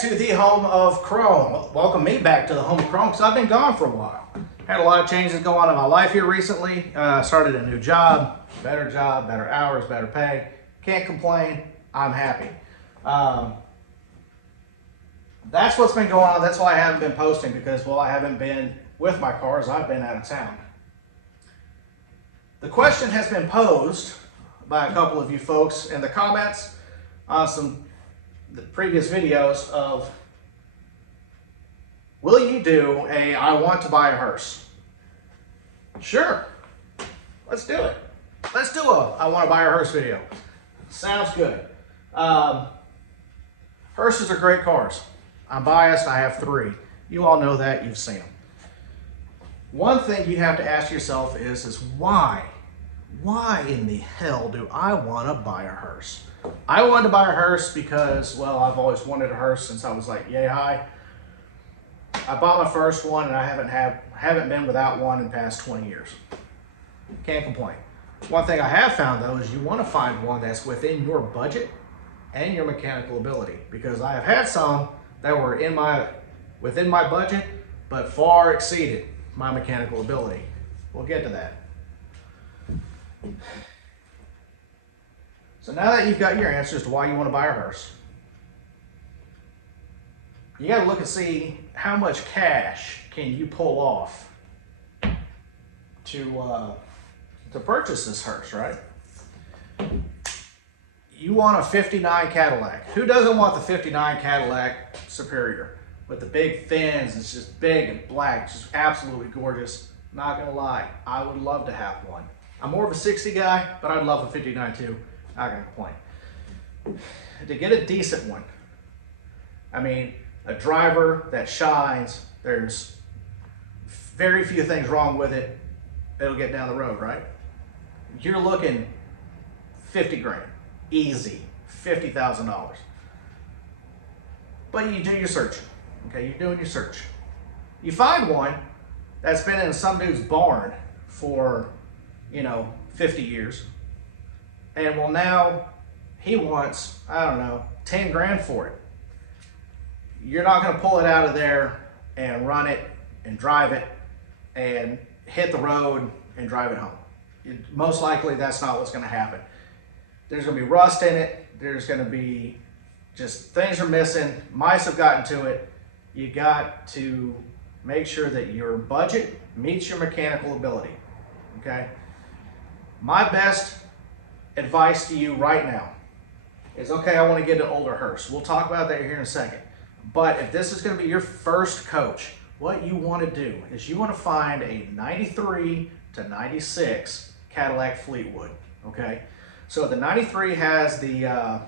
back to the home of Chrome. Welcome me back to the home of Chrome because I've been gone for a while. Had a lot of changes going on in my life here recently. Started a new job, better hours, better pay. Can't complain. I'm happy. That's what's been going on. That's why I haven't been posting because, well, I haven't been with my cars. I've been out of town. The question has been posed by a couple of you folks in the comments on the previous videos of, will you do a I want to buy a hearse? Sure, let's do it. Let's do a I want to buy a hearse video. Sounds good. Hearses are great cars. I'm biased, I have 3. You all know that, you've seen them. One thing you have to ask yourself is why? Why in the hell do I want to buy a hearse? I wanted to buy a hearse because, well, I've always wanted a hearse since I was like yay high. I bought my first one and I haven't been without one in the past 20 years. Can't complain. One thing I have found though is you want to find one that's within your budget and your mechanical ability, because I have had some that were within my budget but far exceeded my mechanical ability. We'll get to that. So now that you've got your answers to why you want to buy a hearse, you got to look and see how much cash can you pull off to purchase this hearse, right? You want a 59 Cadillac. Who doesn't want the 59 Cadillac Superior with the big fins? It's just big and black, it's just absolutely gorgeous. Not gonna lie, I would love to have one. I'm more of a 60 guy, but I'd love a 59 too. Not gonna complain. To get a decent one, I mean, a driver that shines, there's very few things wrong with it. It'll get down the road, right? You're looking 50 grand, easy, $50,000. But you do your search, okay? You're doing your search. You find one that's been in some dude's barn for, 50 years. And well, now he wants, 10 grand for it. You're not gonna pull it out of there and run it and drive it and hit the road and drive it home. Most likely that's not what's gonna happen. There's gonna be rust in it. There's gonna be just things are missing. Mice have gotten to it. You got to make sure that your budget meets your mechanical ability, okay? My best advice to you right now is, okay, I want to get an older hearse. We'll talk about that here in a second. But if this is going to be your first coach, what you want to do is you want to find a 93 to 96 Cadillac Fleetwood, okay? So the 93 has the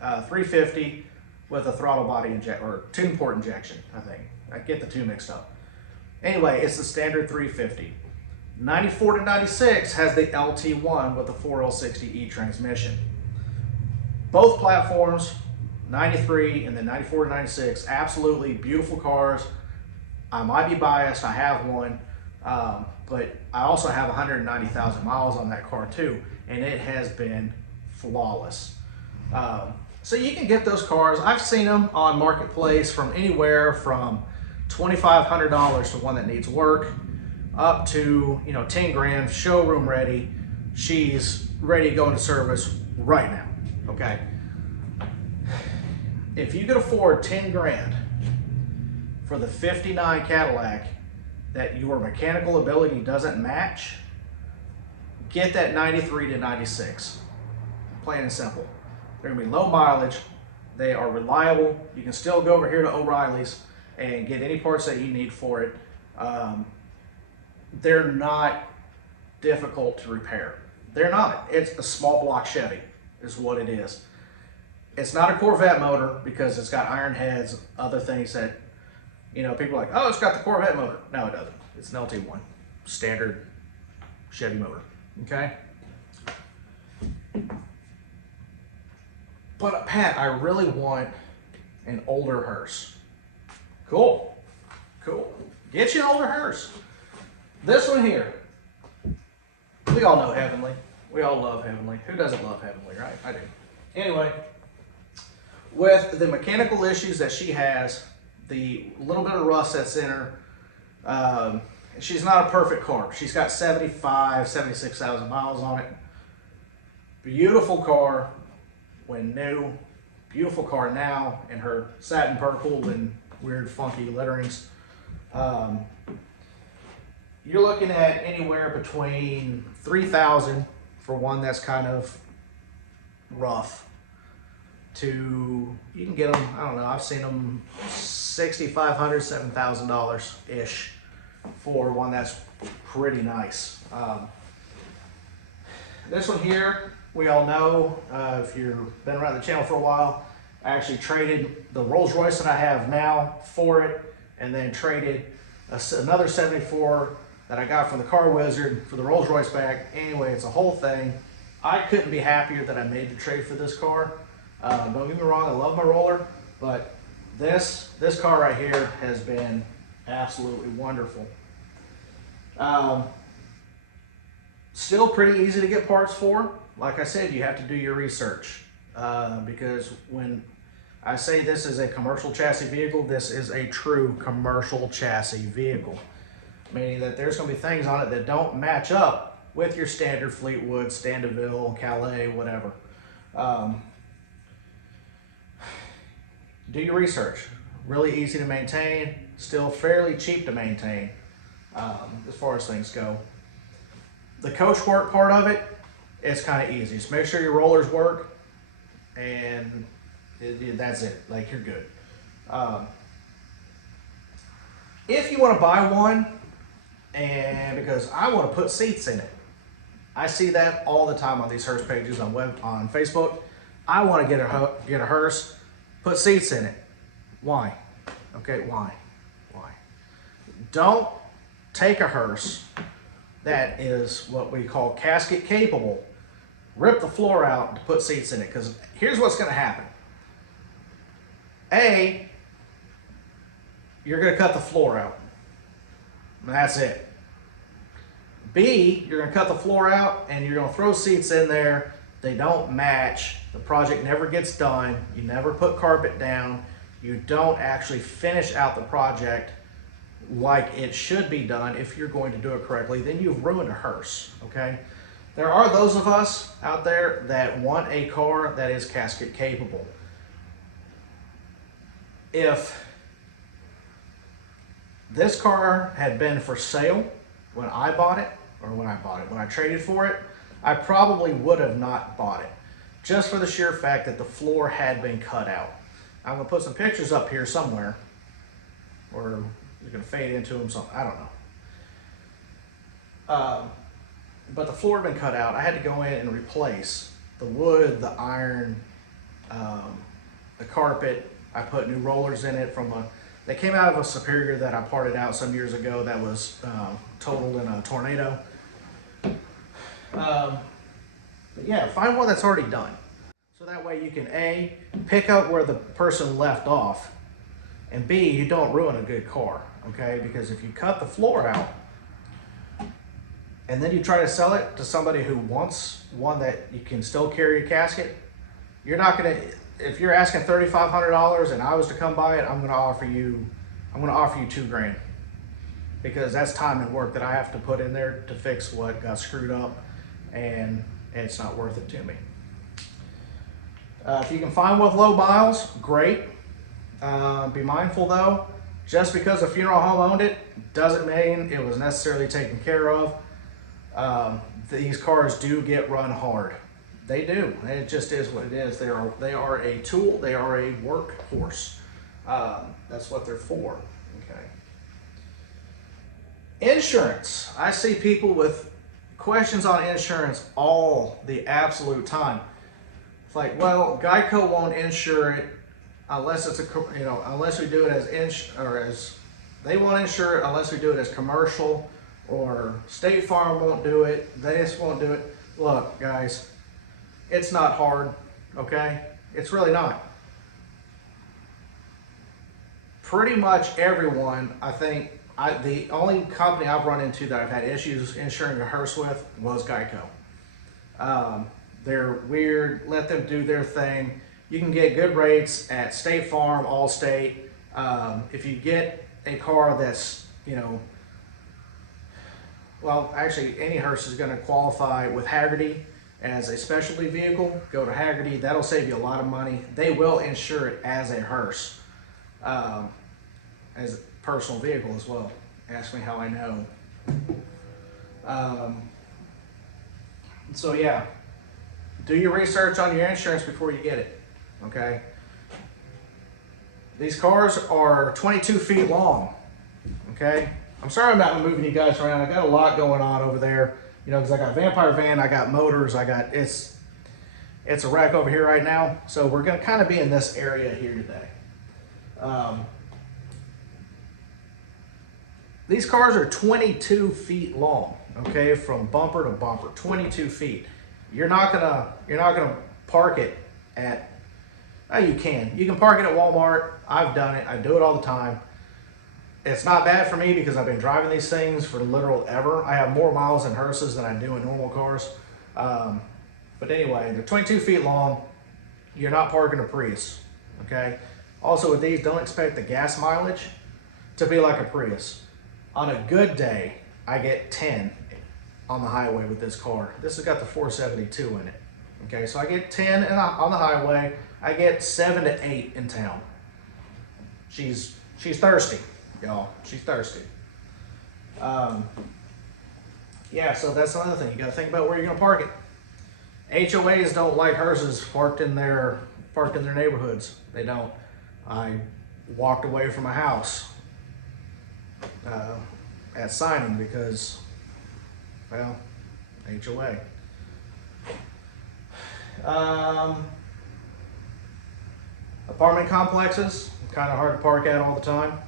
350 with a throttle body or tune port injection, I think. I get the two mixed up. Anyway, it's the standard 350. 94 to 96 has the LT1 with the 4L60E transmission. Both platforms, 93 and then 94 to 96, absolutely beautiful cars. I might be biased, I have one, but I also have 190,000 miles on that car too, and it has been flawless. So you can get those cars. I've seen them on Marketplace from anywhere from $2,500 to one that needs work, up to 10 grand, showroom ready. She's ready to go into service right now, okay? If you could afford 10 grand for the 59 Cadillac that your mechanical ability doesn't match, get that 93 to 96, plain and simple. They're gonna be low mileage, they are reliable. You can still go over here to O'Reilly's and get any parts that you need for it. They're not difficult to repair. They're not. It's a small block Chevy is what it is. It's not a Corvette motor because it's got iron heads, other things that, people are like, oh, it's got the Corvette motor. No, it doesn't. It's an LT1, standard Chevy motor, okay? But Pat, I really want an older hearse. Cool. Get you an older hearse. This one here, we all know Heavenly. We all love Heavenly. Who doesn't love Heavenly, right? I do. Anyway, with the mechanical issues that she has, the little bit of rust that's in her, she's not a perfect car. She's got 76,000 miles on it. Beautiful car when new, beautiful car now in her satin purple and weird funky letterings. You're looking at anywhere between 3,000 for one that's kind of rough to, you can get them, I don't know, I've seen them $6,500, $7,000 ish for one that's pretty nice. This one here, we all know, if you've been around the channel for a while, I actually traded the Rolls Royce that I have now for it, and then traded another 74 that I got from the Car Wizard for the Rolls Royce back. Anyway, it's a whole thing. I couldn't be happier that I made the trade for this car. Don't get me wrong, I love my roller, but this car right here has been absolutely wonderful. Still pretty easy to get parts for. Like I said, you have to do your research, because when I say this is a commercial chassis vehicle, this is a true commercial chassis vehicle, meaning that there's going to be things on it that don't match up with your standard Fleetwood, Standeville, Calais, whatever. Do your research. Really easy to maintain, still fairly cheap to maintain, as far as things go. The coach work part of it, it's kind of easy. Just make sure your rollers work, and that's it. Like, you're good. If you want to buy one, and because I want to put seats in it, I see that all the time on these Hearse pages on Facebook. I want to get a Hearse, put seats in it. Why? Okay, why? Don't take a Hearse that is what we call casket capable, rip the floor out to put seats in it, because here's what's going to happen. A, you're going to cut the floor out. That's it. B, you're going to cut the floor out and you're going to throw seats in there. They don't match. The project never gets done. You never put carpet down. You don't actually finish out the project like it should be done. If you're going to do it correctly, then you've ruined a Hearse, okay? There are those of us out there that want a car that is casket capable. If this car had been for sale when I bought it, or when I traded for it, I probably would have not bought it, just for the sheer fact that the floor had been cut out. I'm going to put some pictures up here somewhere, or you're going to fade into them, so I don't know. But the floor had been cut out. I had to go in and replace the wood, the iron, the carpet. I put new rollers in it they came out of a Superior that I parted out some years ago that was totaled in a tornado. But yeah, find one that's already done. So that way you can A, pick up where the person left off, and B, you don't ruin a good car, okay? Because if you cut the floor out, and then you try to sell it to somebody who wants one that you can still carry a casket, you're not gonna, if you're asking $3,500 and I was to come buy it, I'm gonna offer you $2,000, because that's time and work that I have to put in there to fix what got screwed up, and it's not worth it to me. If you can find one with low miles, great. Be mindful though, just because a funeral home owned it doesn't mean it was necessarily taken care of. These cars do get run hard. They do. It just is what it is. They are a tool. They are a workhorse. That's what they're for. Okay. Insurance. I see people with questions on insurance all the absolute time. It's like, well, Geico won't insure it unless it's unless we do it as they won't insure it unless we do it as commercial, or State Farm won't do it. They just won't do it. Look, guys, it's not hard, okay? It's really not. Pretty much everyone, I think, the only company I've run into that I've had issues insuring a Hearse with was Geico. They're weird, let them do their thing. you can get good rates at State Farm, Allstate. If you get a car that's, you know, well, actually any Hearse is going to qualify with Haggerty as a specialty vehicle. Go to Haggerty, that'll save you a lot of money. They will insure it as a Hearse, as a personal vehicle as well. Ask me how I know. So yeah, do your research on your insurance before you get it, okay? These cars are 22 feet long, okay? I'm sorry about moving you guys around. I got a lot going on over there, you know, because I got Vampire Van, I got motors, it's a wreck over here right now. So we're gonna kind of be in this area here today. These cars are 22 feet long, okay, from bumper to bumper, 22 feet. You're not gonna park it at, oh, you can park it at Walmart. I've done it, I do it all the time. It's not bad for me because I've been driving these things for literal ever. I have more miles in Hearses than I do in normal cars. But anyway, they're 22 feet long. You're not parking a Prius, okay? Also with these, don't expect the gas mileage to be like a Prius. On a good day, I get 10 on the highway with this car. This has got the 472 in it. Okay, so I get 10 on the highway. I get 7 to 8 in town. She's thirsty, y'all. She's thirsty. Yeah, so that's another thing. You got to think about where you're gonna park it. HOAs don't like Hearses parked in their neighborhoods. They don't. I walked away from a house at signing because, well, HOA. Apartment complexes, kind of hard to park at all the time.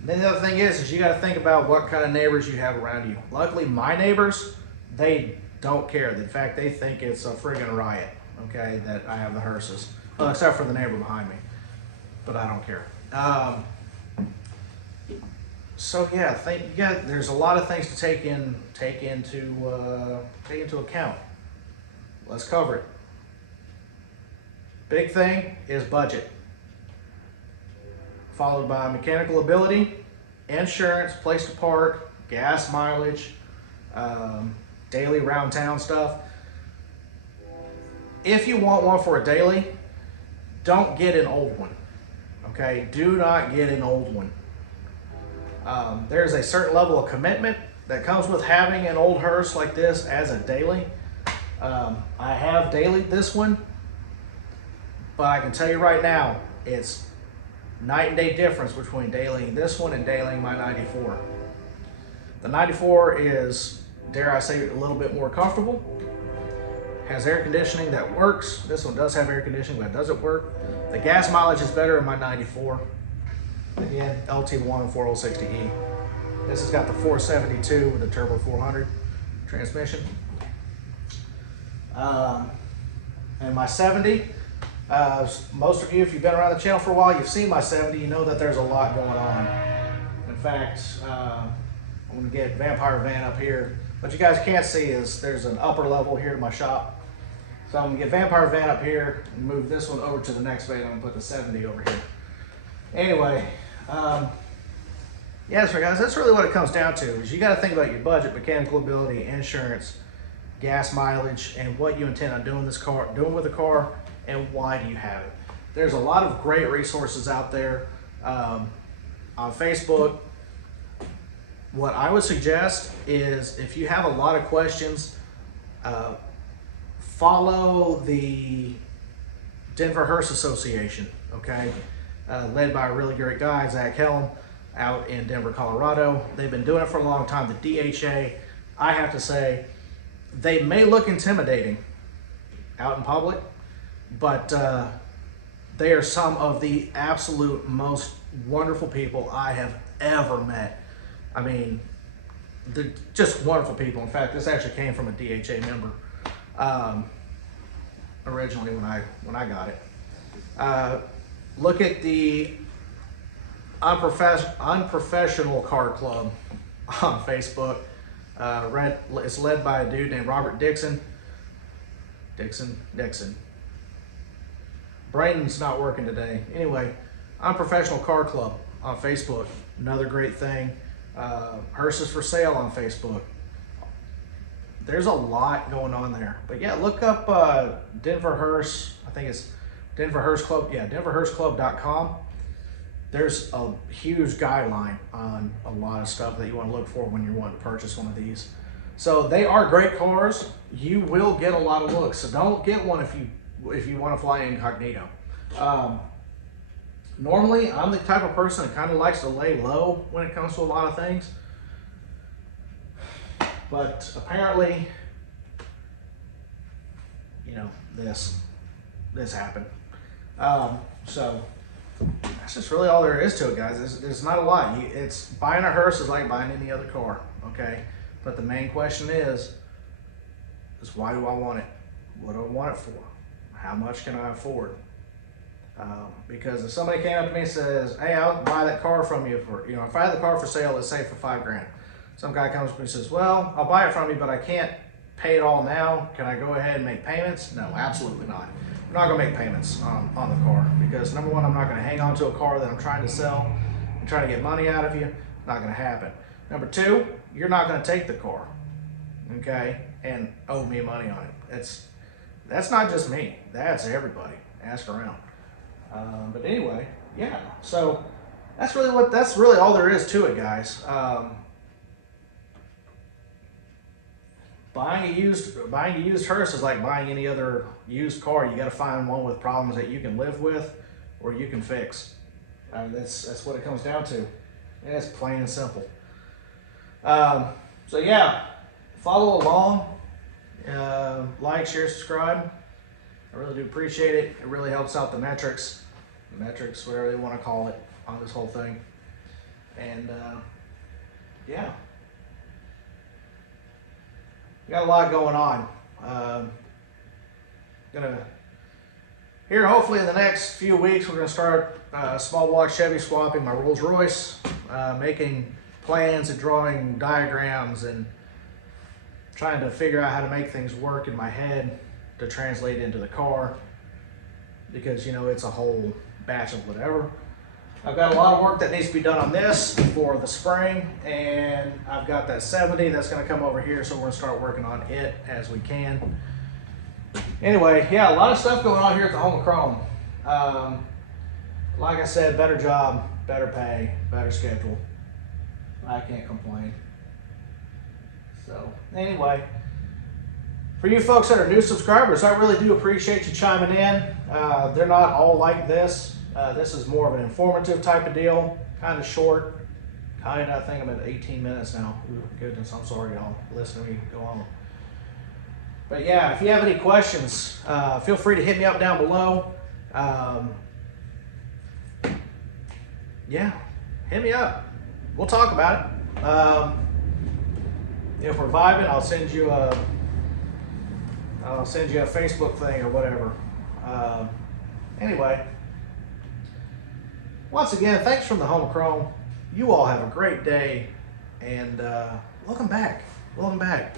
And then the other thing is you got to think about what kind of neighbors you have around you. Luckily, my neighbors, they don't care. In fact, they think it's a friggin' riot, okay, that I have the Hearses. Well, except for the neighbor behind me, but I don't care. So yeah, there's a lot of things to take into account. Let's cover it. Big thing is budget, followed by mechanical ability, insurance, place to park, gas mileage, daily round town stuff. If you want one for a daily, don't get an old one, okay? Do not get an old one. There's a certain level of commitment that comes with having an old Hearse like this as a daily. I have dailied this one, but I can tell you right now, it's night and day difference between dailying this one and dailying my 94. The 94 is, dare I say, a little bit more comfortable. Has air conditioning that works. This one does have air conditioning, but it doesn't work. The gas mileage is better in my 94. Again, LT1 4060E. This has got the 472 with the turbo 400 transmission. And my 70, most of you, if you've been around the channel for a while, you've seen my 70, you know that there's a lot going on. In fact, I'm gonna get Vampire Van up here. What you guys can't see is there's an upper level here to my shop. So I'm gonna get Vampire Van up here and move this one over to the next van. I'm gonna put the 70 over here. Anyway, yeah, so guys, that's really what it comes down to, is you gotta think about your budget, mechanical ability, insurance, gas mileage, and what you intend on doing with the car, and why do you have it. There's a lot of great resources out there on Facebook. What I would suggest is, if you have a lot of questions, follow the Denver Hearse Association, okay? Led by a really great guy, Zach Helm, out in Denver, Colorado. They've been doing it for a long time. The DHA, I have to say, they may look intimidating out in public, but they are some of the absolute most wonderful people I have ever met. I mean, they're just wonderful people. In fact, this actually came from a DHA member originally when I got it. Look at the Unprofessional Car Club on Facebook. It's led by a dude named Robert Dixon. brain's not working today. Anyway, I'm Professional Car Club on Facebook. Another great thing. Hearse is for sale on Facebook. There's a lot going on there. But yeah, look up Denver Hearse. I think it's Denver Hearse Club. Yeah, denverhearseclub.com. There's a huge guideline on a lot of stuff that you want to look for when you want to purchase one of these. So they are great cars. You will get a lot of looks. So don't get one if you want to fly incognito. Normally, I'm the type of person that kind of likes to lay low when it comes to a lot of things. But apparently, you know, this happened. So that's just really all there is to it, guys. There's not a lot. It's buying a Hearse is like buying any other car, okay? But the main question is why do I want it? What do I want it for? How much can I afford? Because if somebody came up to me and says, hey, I'll buy that car from you for, you know, if I had the car for sale, let's say for $5,000. Some guy comes to me and says, well, I'll buy it from you, but I can't pay it all now. Can I go ahead and make payments? No, absolutely not. I'm not gonna make payments on the car because number one, I'm not gonna hang on to a car that I'm trying to sell and trying to get money out of you. Not gonna happen. Number two, you're not gonna take the car, okay, and owe me money on it. That's not just me. That's everybody. Ask around. But anyway, yeah. So that's really all there is to it, guys. Buying a used Hearse is like buying any other used car. You got to find one with problems that you can live with or you can fix. That's what it comes down to. And it's plain and simple. So yeah, follow along, like, share, subscribe. I really do appreciate it. It really helps out the metrics, whatever they want to call it, on this whole thing. And yeah, we got a lot going on. Here, hopefully in the next few weeks, we're gonna start small block Chevy swapping my Rolls Royce, making plans and drawing diagrams and trying to figure out how to make things work in my head to translate into the car, because you know it's a whole batch of whatever. I've got a lot of work that needs to be done on this for the spring, and I've got that 70 that's going to come over here, so we're going to start working on it as we can. Anyway, yeah, a lot of stuff going on here at the Home of Chrome. Like I said, better job, better pay, better schedule. I can't complain. So anyway, for you folks that are new subscribers, I really do appreciate you chiming in. They're not all like this. This is more of an informative type of deal, kind of short. I think I'm at 18 minutes now. Ooh, goodness, I'm sorry, y'all. Listen to me go on. But yeah, if you have any questions, feel free to hit me up down below. Yeah, hit me up. We'll talk about it. If we're vibing, I'll send you a Facebook thing or whatever. Anyway, once again, thanks from the Home of Chrome. You all have a great day, and welcome back. Welcome back.